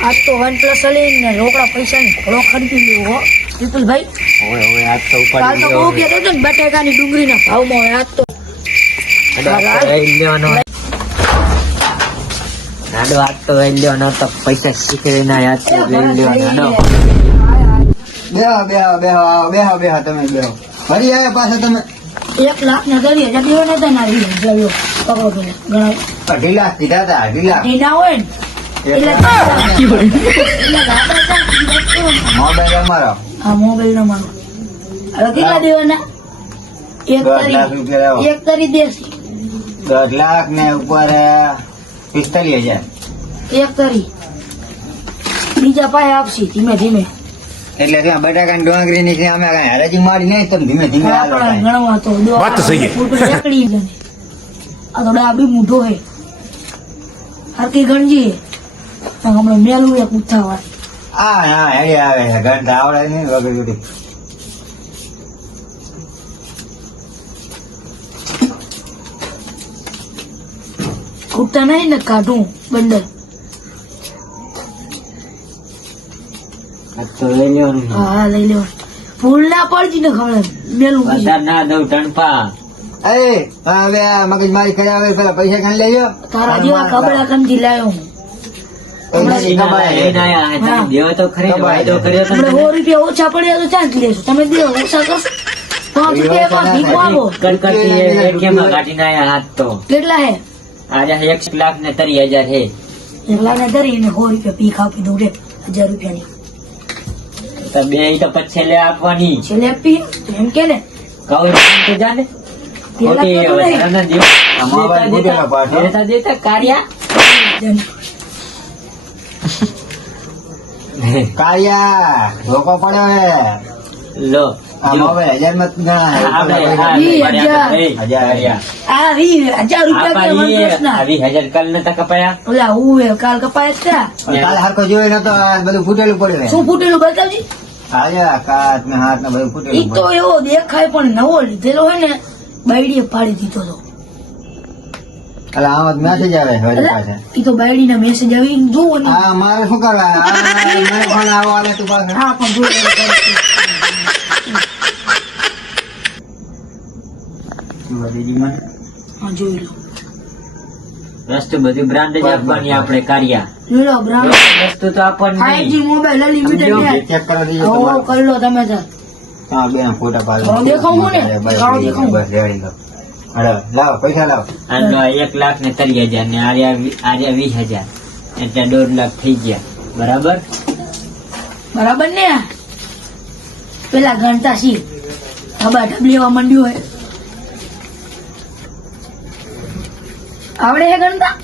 આજ તો one plus લઈને રોકડા પૈસાની ઘોડો ખરીદી લેવો હો વિપુલભાઈ. હવે હવે આજ તો કાલ તો બહુ કહેતો હતો ને બટાકાની ડુંગળીના ભાવમાં હવે આજ તો. નાડો આજ તો લઈ લેવાનો. તો પૈસા શીખવી ના યાદ તો લઈ લેવાનો બેહો બેહો બેહો બેહો બેહો તમે બેહો. ફરી આવ્યા પાછા તમે. એક લાખ ને દરી હજાર દેવો ને ઘણા ઢીલા કીધા હતા હોય ને એટલે એટલે આપણે કાંઈ મોબાઈલ અમારો. આ મોબાઈલ નો મારો હવે કેટલા દેવાના? એક દોઢ લાખ તરી રૂપિયા લાવો. એક તરી દેશી. દોઢ લાખ ને ઉપર પિસ્તાલીસ હજાર. એક તરી. બીજા પાસે આપશે ધીમે ધીમે. એટલે ત્યાં બટાકા ડોંગરી ની અમે કઈ હરાજી મારી નહીં તમે ધીમે ધીમે ગણવા તો વાત સહી. આ તો ડાબી મૂઢો હે. હરકી ગણજી. હમણાં મેલું એક ઉઠાવા હા હા હેડી આવે છે ગણતા આવડે નહીં વગર ઉઠી ખૂટતા નહીં ને કાઢું બંદર તો લઈ લેવાનું હા લઈ લેવા ફૂલ ના પડજી ને ખબર મેલું. વધારે ના દઉં ટણપા અરે હવે આ મગજ મારી કર્યા હવે પેલા પૈસા કાઢી લેજો તારા જેવા કપડા કંથી લાયો હું પૈસાની લઈને કમાઈ. આયા. તમે હા. દેવો તો ખરી વાયદો કર્યો તમે. સો રૂપિયા ઓછા પડ્યા તો ચાંદ લેશું. તમે દે ઓછા કરશો પાંચ રૂપિયા પાંચ ભીખો કડકડતી એ કાઢીને આયા હાથ તો? કેટલા હે? આજે એક લાખ ને તરી હજાર હે. એકલા ને ધરીને સો રૂપિયા ભીખ આપી દઉં રે હજાર રૂપિયાની. તો બે તો પછી લે આપવાની. છેલ્લે આપી? એમ કે ને. કહું તો જાને. દેતા દેતા કાર્યા. કાળિયા ધોકો પડ્યો હે. લો. ફૂટેલું પડ્યું શું ફૂટેલું બતાવજી હાથ ને બધું ઈ ફૂટેલું તો. એવો દેખાય પણ નવો લીધેલો હોય ને બાયડીએ પાડી દીધો તો. એટલે આમાં મેસેજ આવે છે વળી ઈ તો બાયડીના મેસેજ આવી જોવો ને મારે શું કરવા મને ફોન આવો આલે તું પાછો હા પણ જોવો હા જોઈ લો વસ્તુ બધી બ્રાન્ડ જ આપવાની આપણે કાર્યા લો બ્રાહ્મણ વસ્તુ તો આપવાની ફાઈવ મોબાઈલ અનલિમિટેડ ચેક કરો દીજો ઓ કરી લો તમે હા ફોટા પાડો દેખાવું ને? દેખાવું? બસ રેડી લો હાલો, લાવો પૈસા લાવો. આ લો એક લાખ ને ત્રીસ હજાર ને આર્યા વીસ હજાર. એટલે દોઢ લાખ થઈ ગયા. બરાબર? બરાબર ને? પેલા ગણતા સી હબા ઢબલી એવા મંડ્યું હોય. આવડે હે ગણતા?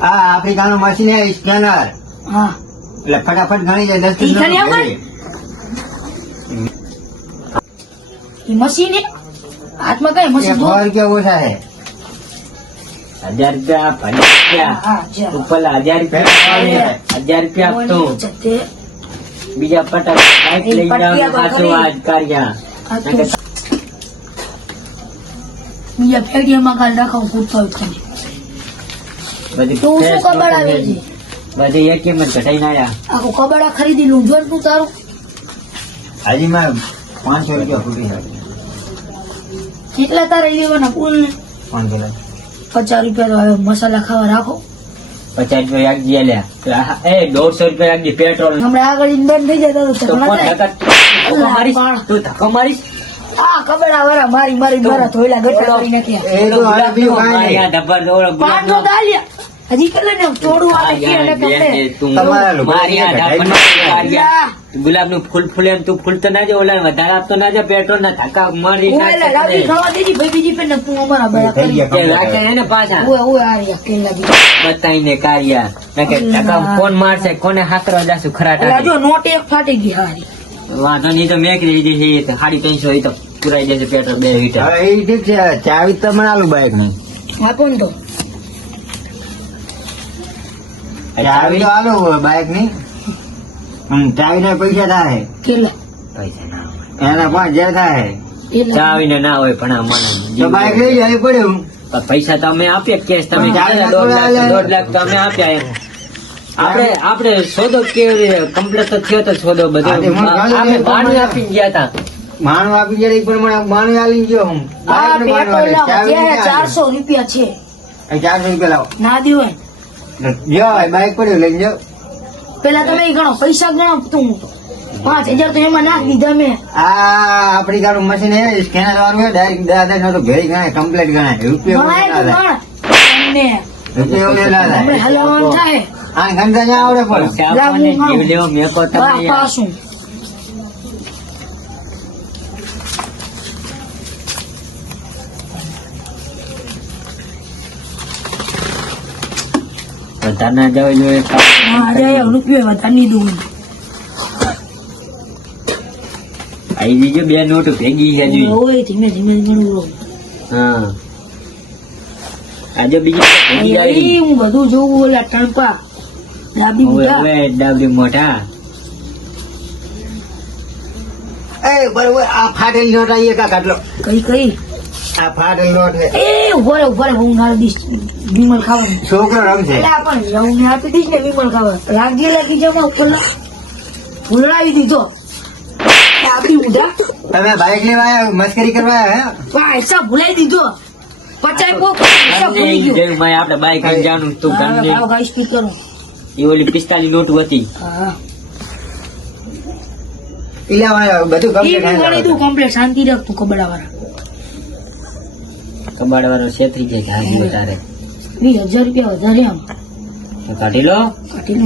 આ આફ્રિકાનો મશીન હે સ્કેનર. હા. એટલે ફટાફટ ગણી જાય દસ મશીન હે હાથમાં કઈ મશીન સો રૂપિયા ઓછા છે? હજાર રૂપિયા પંદર રૂપિયા. ઉપર હજાર. રૂપિયા હજાર રૂપિયા આપતો બીજા પટા બાઈક લઈ તો પાછું આજ કાર્યા. બીજા ફેડિયામાં કાલ રાખો ખાલી બધી તું શું કબાડ આવે? છે. બધી એક કિંમત ઘટાઈને આયા. આખું કબાડા ખરીદી લઉં જો તું તારું? હાજી માં પાંચસો રૂપિયા ફૂટી જાય કેટલા તારે લેવાના? કુલ પાંચ કિલો પચાસ રૂપિયા તો હવે મસાલા ખાવા રાખો. પચાસ રૂપિયા યાદ દે લ્યા. એ દોઢસો રૂપિયા યાદ પેટ્રોલ. હમણાં આગળ બંધ થઈ જાય તો. ધક્કા મારીશ. તું ધક્કો મારીશ. આ મારી મારી મારા ધોયલા ગટા કરી નાખ્યા. એ તો કાંઈ આ. દાલિયા. હજી કેટલે ને થોડું આવે છે અને તમને. ગુલાબનું ફૂલ ફૂલે એમ તું ફૂલ તો ના જાય ઓલા વધારે આપતો ના જાય પેટ્રોલ ના ધક્કા મારી ખાવા દેજી ભાઈ બીજી પેન તું અમારા બળા કરી. ગયા. રાખે ને પાછા. ઓય ઓય આ રહ્યા કેલા લાગી બતાઈને કાર્યા. ના. કે ધક્કા કોણ મારશે? કોને હાકરો જાશું? ખરાટા જો નોટ એક ફાટી ગઈ હારી. વાંધો નહીં તો મેં કરી દીધી છે સાડી ત્રણસો એ તો પુરાઈ જશે પેટ્રોલ બે લીટર હવે એ ઠીક છે ચાવી તો મને આલું બાઈકની આપો ને તો? ચાવી? તો આલું બાઈકની. ચાવી ના પૈસા થાય. કેટલા? પૈસા ના હોય. એના પાંચ હજાર થાય. ચાવી ને ના હોય પણ મને તો બાઈક લઈ જાય પડ્યું પૈસા તો અમે આપ્યા કેશ તમે દોઢ લાખ વાળા તો અમે આપ્યા એમ. આપણે આપણે સોદો કેવી કમ્પ્લેટ થયો તો સોદો બધો. બાણી આપી ગયા હતા. માણું આપી ગયા એ પ્રમાણે માણું આલી ગયો હું? ચારસો રૂપિયા છે. ચારસો રૂપિયા લાવો. ના દેવાય. બાઈક પડ્યું પેલા તમે ગણો પૈસા ગણો તું. પાંચ હજાર તો એમાં નાખ દીધા મેં. આ આપડી ગાડું મશીન હે સ્કેનર વાળું ડાયરેક્ટ દાદા નો તો ઘરે ગણાય કમ્પ્લીટ ગણાય. રૂપિયો હલાવવાનું થાય. આ ના આવડે પણ. મેં કહો તમે વધારે ના જવું જોઈએ હજાર રૂપિયા વધારે નહીં દઉં. આઈ દીજો બે નોટ ભેગી છે હજુ. હોય ધીમે ધીમે ગણવું હા. આજે બીજી ભેગી આવી? હું બધું જોઉં ઓલા ટણપા ડાબી હવે ડાબલી મોઢા. એ બરોબર આ ફાટેલી નોટ આવીએ કાકા આટલો કઈ કઈ? આ ફાટેલી નોટ છે. એ ઊભો રે ઊભો રે હું ના દઈશ વિમલ ખાવાનું. છોકરો રમશે. એટલે પણ હું ને આપી દઈશ ને વિમલ ખાવા. લાગી લાગી જમા ઉપર ભૂલાવી દીધો. તમે લેવા આવ્યા મસ્કરી કરવા આવ્યા ભૂલાઈ દીધો. પચાઈ માય આપણે બાઈક લઈને જવાનું તું ઘરને આવો સ્પીકર એ ઓલી પિસ્તાલી નોટ હતી. હા. પેલા બધું કમ્પ્લીટ શાંતિ રાખ તું કબડા વાળા કબાડ વાળો છેતરી જાય કે હાજી તારે વીસ હજાર રૂપિયા વધારે આમ. તો કાઢી લો. કાઢી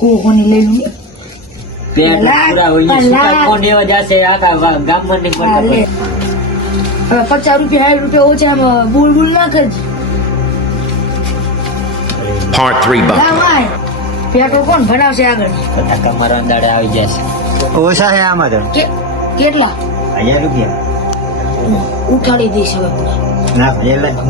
લો કોને લઈ લઉં? પેટ પૂરા હોય અલા. કોણ એવા જશે? આખા ગામમાં ને હા, પચાસ રૂપિયા સાઠ રૂપિયા ઓછા આમ બુલ બુલ નાખ જ. Part 3 Buck. ના ભાઈ પેટ્રોલ કોણ ભરાવશે આગળ? બધા કમર અંદાડે આવી જશે. ઓછા છે આમાં તો. કેટલા? હજાર રૂપિયા. ઉઠાડી દઈશ હવે ના લાખ